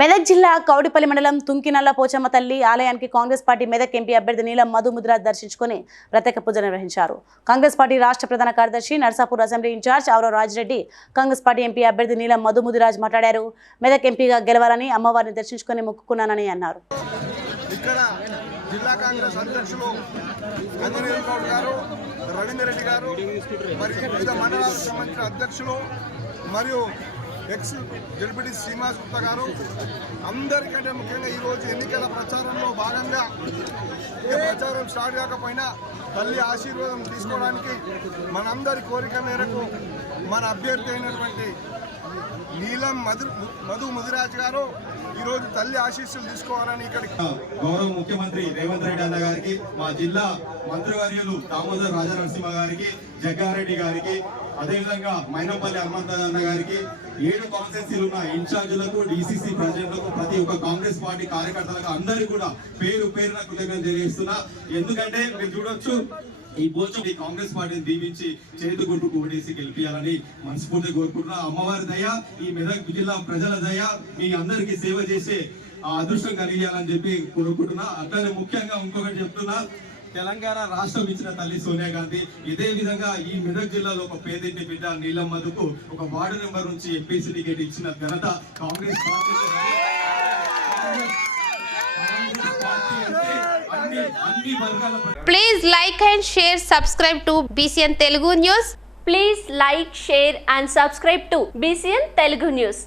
మెదక్ జిల్లా కౌడిపల్లి మండలం తుంకినల్ల పోచమ్మ తల్లి ఆలయానికి కాంగ్రెస్ పార్టీ మెదక్ ఎంపీ అభ్యర్థి నీలం మధుముద్ర దర్శించుకుని ప్రత్యేక పూజ నిర్వహించారు. కాంగ్రెస్ పార్టీ రాష్ట్ర ప్రధాన కార్యదర్శి నర్సాపూర్ అసెంబ్లీ ఇన్ఛార్జ్ ఆవరో రాజిరెడ్డి కాంగ్రెస్ పార్టీ ఎంపీ అభ్యర్థి నీలం మధుముదిరాజ్ మాట్లాడారు. మెదక్ ఎంపీగా గెలవాలని అమ్మవారిని దర్శించుకుని మొక్కుకున్నానని అన్నారు. జిల్లా కాంగ్రెస్ అధ్యక్షులు గంగినేని గారు రవీందర్ రెడ్డి గారు మరియు వివిధ మండలాలకు సంబంధించిన అధ్యక్షులు మరియు ఎక్స్ జడ్పీటీ శ్రీనివాస్ గుప్తా గారు అందరికంటే ముఖ్యంగా ఈరోజు ఎన్నికల ప్రచారంలో భాగంగా ప్రచారం స్టార్ట్ కాకపోయినా తల్లి ఆశీర్వాదం తీసుకోవడానికి మనందరి కోరిక మేరకు మన అభ్యర్థి అయినటువంటి నీలం మధు మధు ముదిరాజ్ గారు ఈరోజు తల్లి ఆశీస్సులు తీసుకోవాలని ఇక్కడికి గౌరవ ముఖ్యమంత్రి రేవంత్ రెడ్డి అన్న గారికి మా జిల్లా మంత్రివర్యులు దామోదర్ రాజనరసింహ గారికి జగ్గారెడ్డి గారికి అదేవిధంగా మైనంపల్లి హనుమంత అన్న గారికి ఏడు కాన్స్టెన్సీలు ఉన్న ఇన్ఛార్జీలకు డిసిసి ప్రెసిడెంట్లకు ప్రతి ఒక్క కాంగ్రెస్ పార్టీ కార్యకర్తలకు అందరికీ కూడా పేరు పేరున కృతజ్ఞత తెలియజేస్తున్నా. ఎందుకంటే మీరు చూడొచ్చు ఈ భోజనం ఈ కాంగ్రెస్ పార్టీని దీవించి చేతి గుర్తుకు ఓటేసి గెలిపించాలని మనస్ఫూర్తిగా కోరుకుంటున్నా. అమ్మవారి దయ ఈ మెదక్ జిల్లా ప్రజల దయ మీ అందరికీ సేవ చేసే అదృష్టం కలిగేయాలని చెప్పి కోరుకుంటున్నా. అట్లనే ముఖ్యంగా ఇంకొకటి చెప్తున్నా తెలంగాణ రాష్ట్రం ఇచ్చిన తల్లి సోనియా గాంధీ ఇదే విధంగా ఈ మెదక్ జిల్లాలో ఒక పేదింటి బిడ్డ నీలం మధుకు ఒక వార్డు నెంబర్ నుంచి ఎంపీసీ టికెట్ ఇచ్చిన ఘనత Congress party please like and share subscribe to BCN Telugu news please like share and subscribe to BCN Telugu news